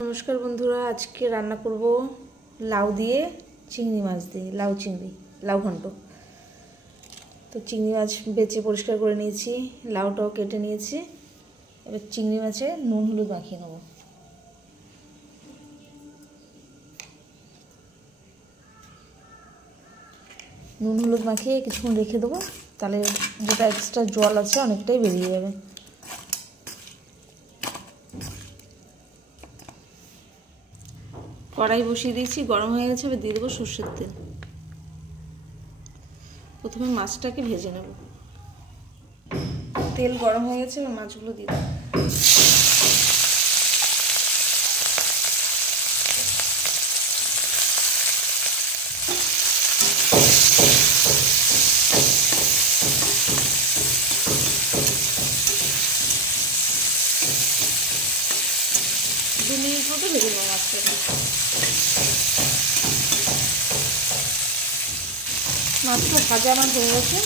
नमस्कार बंधुरा आज के रान्ना करब लाउ दिए चिंगड़ी माछ दिए लाउ चिंगड़ी लाउ घंट। तो चिंगड़ी माछ बेचे परिष्कार करे निয়েছি, लाउटाও केटे निয়েছি। এবার চিংড়ি মাছে নুন হলুদ মাখিয়ে নেব। নুন হলুদ মাখিয়ে কিছুক্ষণ রেখে দেবো, তাহলে যেটা এক্সট্রা জল আছে অনেকটাই বেরিয়ে যাবে। কড়াই বসিয়ে দিয়েছি, গরম হয়ে গেছে। এবার দিয়ে দেবো সরষের তেল। প্রথমে মাছটাকে ভেজে নেব। তেল গরম হয়ে গেছে, এবার মাছগুলো দিয়ে দেবো। দু মিনিট মতো ভেজে নেবো মাছটাকে। মাছটা ভাজা আমার হয়ে গেছে,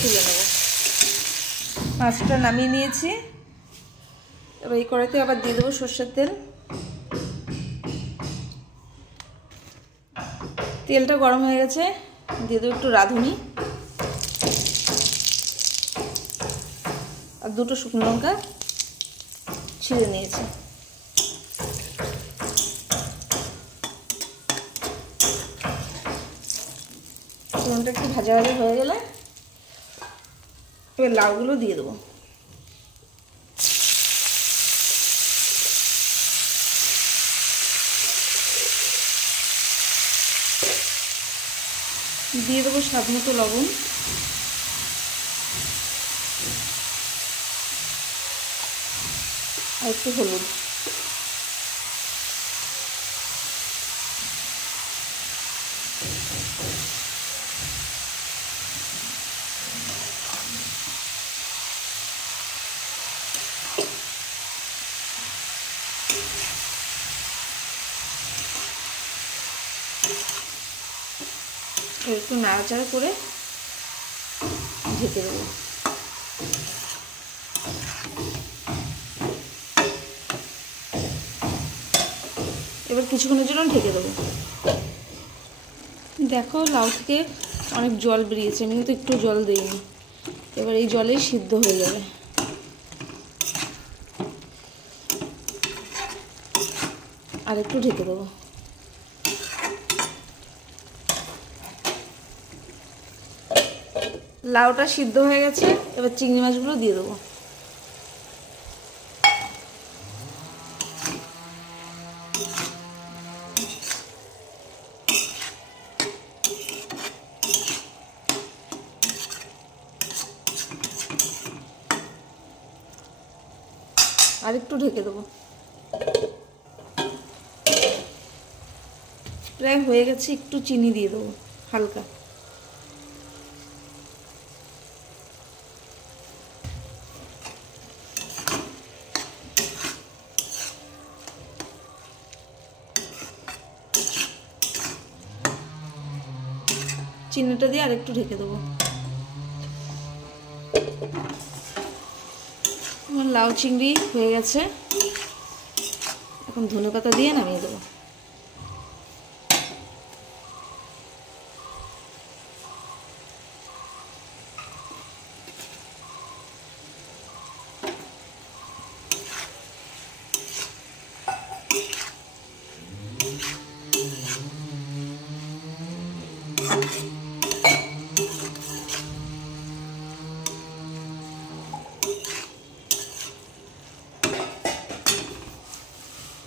তুলে নেব। মাছটা নামিয়ে নিয়েছি। এবার এই কড়াইতে আবার দিয়ে দেবো সরষের তেল। তেলটা গরম হয়ে গেছে, দিয়ে দেবো একটু রাঁধুনি আর দুটো শুকনো লঙ্কা ছিঁড়ে নিয়েছি। ফোড়নটা একটু ভাজা ভাজা হয়ে গেলে এবার লাউগুলো দিয়ে দেবো। দিয়ে দেবো স্বাদ মতো লবণ, আর একটু হলুদ। একটু নাড়াচাড়া করে ঢেকে দেবো। এবার কিছুক্ষণের জন্য ঢেকে দেবো। দেখো লাউ থেকে অনেক জল বেরিয়েছে, আমি কিন্তু একটু জল দিইনি। এবার এই জলেই সিদ্ধ হয়ে যাবে। আর একটু ঢেকে দেবো। লাউটা সিদ্ধ হয়ে গেছে, এবার চিংড়ি মাছগুলো দিয়ে দেবো। আর একটু ঢেকে দেবো। প্রায় হয়ে গেছে, একটু চিনি দিয়ে দেবো হালকা। চিনিটা দিয়ে আর একটু ঢেকে দেবো। আমার লাউ চিংড়ি হয়ে গেছে, এখন ধনেপাতা দিয়ে নামিয়ে দেবো।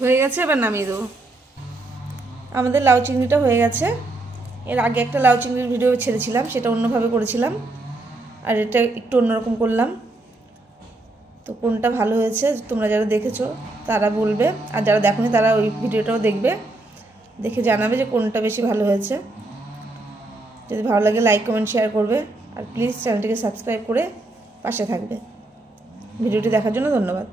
হয়ে গেছে, এবার নামিয়ে দেবো। আমাদের লাউ চিংড়িটা হয়ে গেছে। এর আগে একটা লাউ চিংড়ির ভিডিও ছেড়েছিলাম, সেটা অন্যভাবে করেছিলাম, আর এটা একটু অন্যরকম করলাম। তো কোনটা ভালো হয়েছে তোমরা যারা দেখেছো তারা বলবে, আর যারা দেখোনি তারা ওই ভিডিওটাও দেখবে, দেখে জানাবে যে কোনটা বেশি ভালো হয়েছে। যদি ভালো লাগে লাইক কমেন্ট শেয়ার করবে, আর প্লিজ চ্যানেলটিকে সাবস্ক্রাইব করে পাশে থাকবে। ভিডিওটি দেখার জন্য ধন্যবাদ।